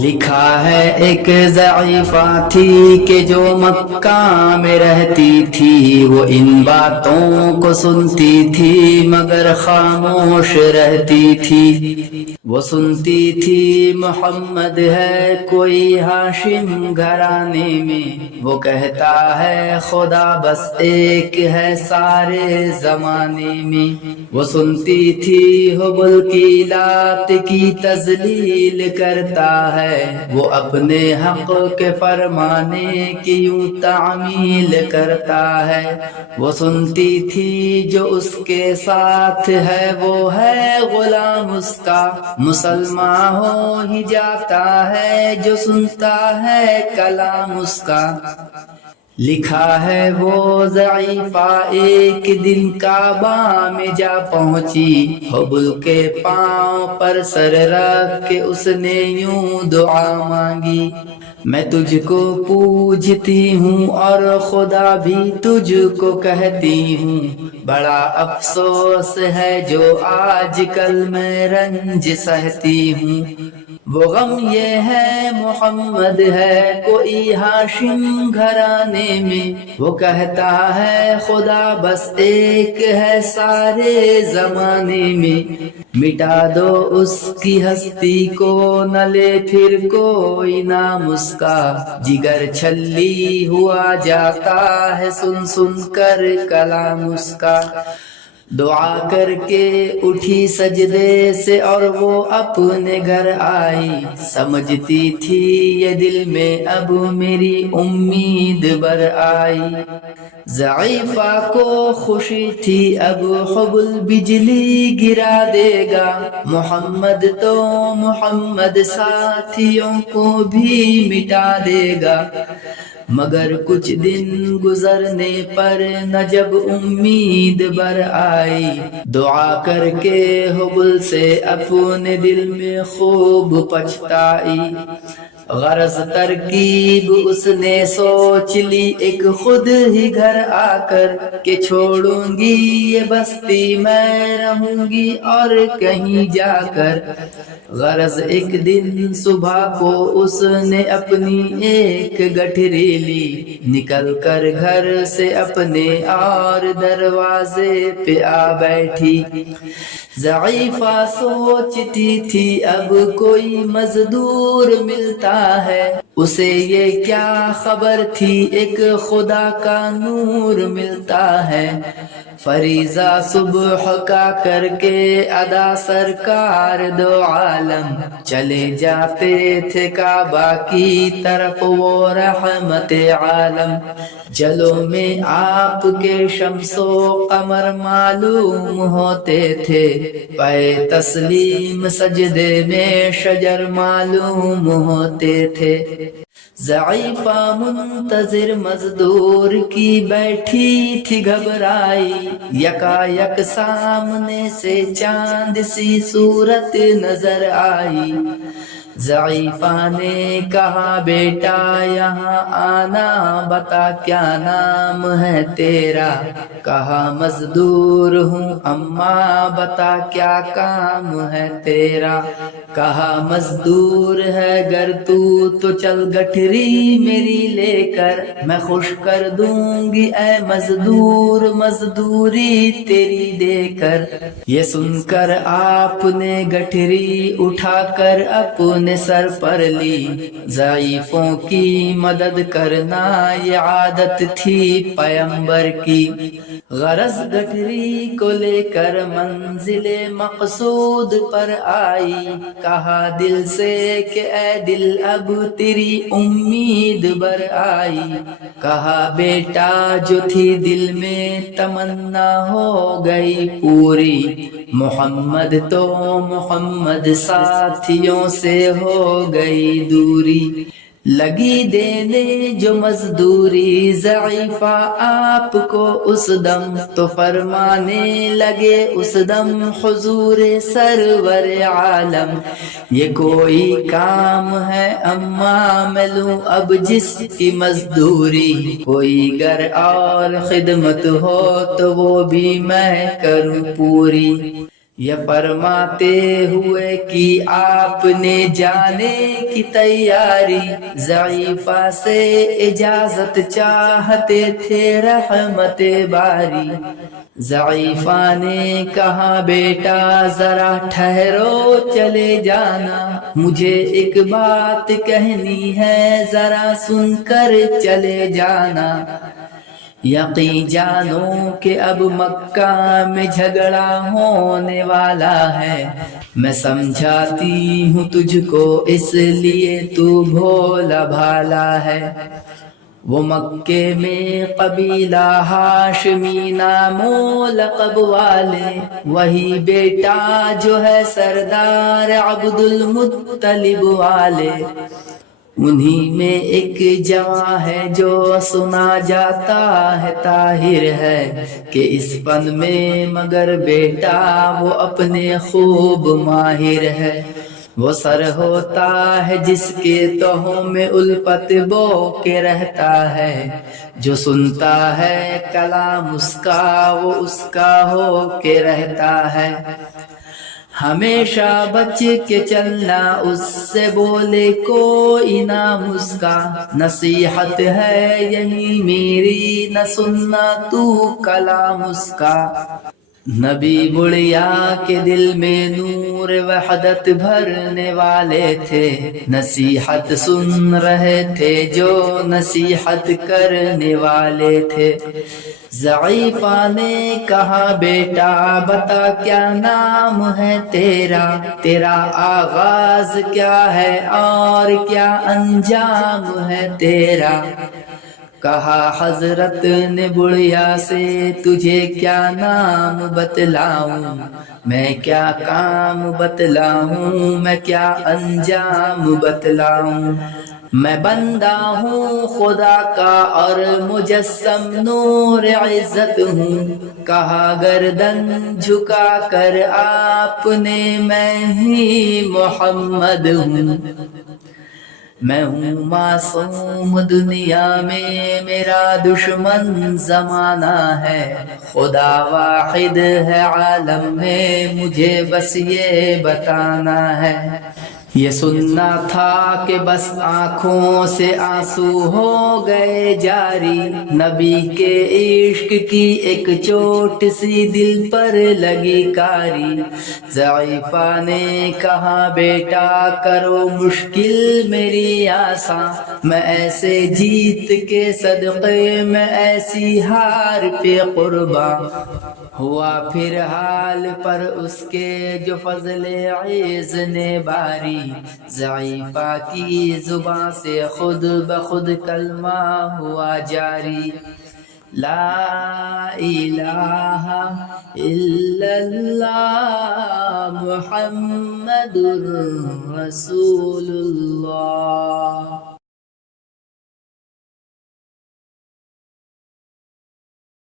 لکھا ہے ایک ضعیفہ تھی کہ جو مکہ میں رہتی تھی، وہ ان باتوں کو سنتی تھی مگر خاموش رہتی تھی۔ وہ سنتی تھی محمد ہے کوئی ہاشم گھرانے میں، وہ کہتا ہے خدا بس ایک ہے سارے زمانے میں۔ وہ سنتی تھی حبل کی لات کی تذلیل کرتا ہے، وہ اپنے حق کے فرمانے کی یوں تعمیل کرتا ہے۔ وہ سنتی تھی جو اس کے ساتھ ہے وہ ہے غلام اس کا، مسلمان ہو ہی جاتا ہے جو سنتا ہے کلام اس کا۔ لکھا ہے وہ ضعیفہ ایک دن کعبہ میں جا پہنچی، حبل کے پاؤں پر سر رکھ کے اس نے یوں دعا مانگی، میں تجھ کو پوجتی ہوں اور خدا بھی تجھ کو کہتی ہوں، بڑا افسوس ہے جو آج کل میں رنج سہتی ہوں۔ وہ غم یہ ہے محمد ہے کوئی ہاشم گھرانے میں، وہ کہتا ہے خدا بس ایک ہے سارے زمانے میں۔ مٹا دو اس کی ہستی کو نہ لے پھر کوئی نام اس کا، جگر چھلی ہوا جاتا ہے سن سن کر کلام اس کا۔ دعا کر کے اٹھی سجدے سے اور وہ اپنے گھر آئی، سمجھتی تھی یہ دل میں اب میری امید بر آئی۔ ضعیفہ کو خوشی تھی اب حبل بجلی گرا دے گا، محمد تو محمد ساتھیوں کو بھی مٹا دے گا۔ مگر کچھ دن گزرنے پر نہ جب امید بر آئی، دعا کر کے حبل سے اپنے دل میں خوب پچھتائی۔ غرض ترکیب اس نے سوچ لی ایک خود ہی گھر آ کر، کہ چھوڑوں گی یہ بستی میں رہوں گی اور کہیں جا کر۔ غرض ایک دن صبح کو اس نے اپنی ایک گٹھری لی، نکل کر گھر سے اپنے اور دروازے پہ آ بیٹھی۔ ضعیفہ سوچتی تھی اب کوئی مزدور ملتا ہے، اسے یہ کیا خبر تھی ایک خدا کا نور ملتا ہے۔ فریضہ صبح کا کر کے ادا سرکار دو عالم، چلے جاتے تھے کعبہ کی طرف وہ رحمت عالم۔ جلوں میں آپ کے شمس و قمر معلوم ہوتے تھے، پے تسلیم سجدے میں شجر معلوم ہوتے تھے۔ ضعیفہ منتظر مزدور کی بیٹھی تھی گھبرائی، یکا یک سامنے سے چاند سی صورت نظر آئی۔ ضعیفہ نے کہا بیٹا یہاں آنا، بتا کیا نام ہے تیرا؟ کہا مزدور ہوں اماں، بتا کیا کام ہے تیرا؟ کہا مزدور ہے گر تو چل گٹھری میری لے کر، میں خوش کر دوں گی اے مزدور مزدوری تیری دے کر۔ یہ سن کر آپ نے گٹھری اٹھا کر اپنے سر پر لی، ضعیفوں کی مدد کرنا یہ عادت تھی پیمبر کی۔ غرض گٹھری کو لے کر منزل مقصود پر آئی، کہا دل سے کہ اے دل اب تیری امید بر آئی۔ کہا بیٹا جو تھی دل میں تمنا ہو گئی پوری، محمد تو محمد ساتھیوں سے ہو گئی دوری۔ لگی دینے جو مزدوری ضعیفہ آپ کو اس دم، تو فرمانے لگے اس دم حضور سرور عالم، یہ کوئی کام ہے اماں میں لوں اب جس کی مزدوری، کوئی گر اور خدمت ہو تو وہ بھی میں کروں پوری۔ یہ فرماتے ہوئے کہ آپ نے جانے کی تیاری، ضعیفہ سے اجازت چاہتے تھے رحمت باری۔ ضعیفہ نے کہا بیٹا ذرا ٹھہرو چلے جانا، مجھے ایک بات کہنی ہے ذرا سن کر چلے جانا۔ یقین جانو کہ اب مکہ میں جھگڑا ہونے والا ہے، میں سمجھاتی ہوں تجھ کو اس لیے تو بھولا بھالا ہے۔ وہ مکے میں قبیلہ ہاشمی نام و لقب والے، وہی بیٹا جو ہے سردار عبد المطلب والے، انہی میں ایک جواں ہے جو سنا جاتا ہے طاہر ہے، کہ اس فن میں مگر بیٹا وہ اپنے خوب ماہر ہے۔ وہ سر ہوتا ہے جس کے تہوں میں الفت بو کے رہتا ہے، جو سنتا ہے کلام اس کا وہ اس کا ہو کے رہتا ہے۔ ہمیشہ بچ کے چلنا اس سے بولے کوئی نہ مسکا، نصیحت ہے یہی میری نہ سننا تو کلام اس کا۔ نبی بڑھیا کے دل میں نور وحدت بھرنے والے تھے، نصیحت سن رہے تھے جو نصیحت کرنے والے تھے۔ ضعیفہ نے کہا بیٹا بتا کیا نام ہے تیرا، تیرا آغاز کیا ہے اور کیا انجام ہے تیرا۔ کہا حضرت نے بڑھیا سے تجھے کیا نام بتلاؤں، میں کیا کام بتلاؤں، میں کیا انجام بتلاؤں۔ میں بندہ ہوں خدا کا اور مجسم نور عزت ہوں، کہا گردن جھکا کر آپ نے میں ہی محمد ہوں۔ میں ہوں معصوم دنیا میں میرا دشمن زمانہ ہے، خدا واحد ہے عالم میں مجھے بس یہ بتانا ہے۔ یہ سننا تھا کہ بس آنکھوں سے آنسو ہو گئے جاری، نبی کے عشق کی ایک چوٹ سی دل پر لگی کاری۔ ضعیفہ نے کہا بیٹا کرو مشکل میری آساں، میں ایسے جیت کے صدقے میں ایسی ہار پہ قرباں۔ ہوا پھر حال پر اس کے جو فضل عز نے باری، ضعیفہ کی زباں سے خود بخود کلمہ ہوا جاری۔ لا الہ الا اللہ محمد رسول اللہ۔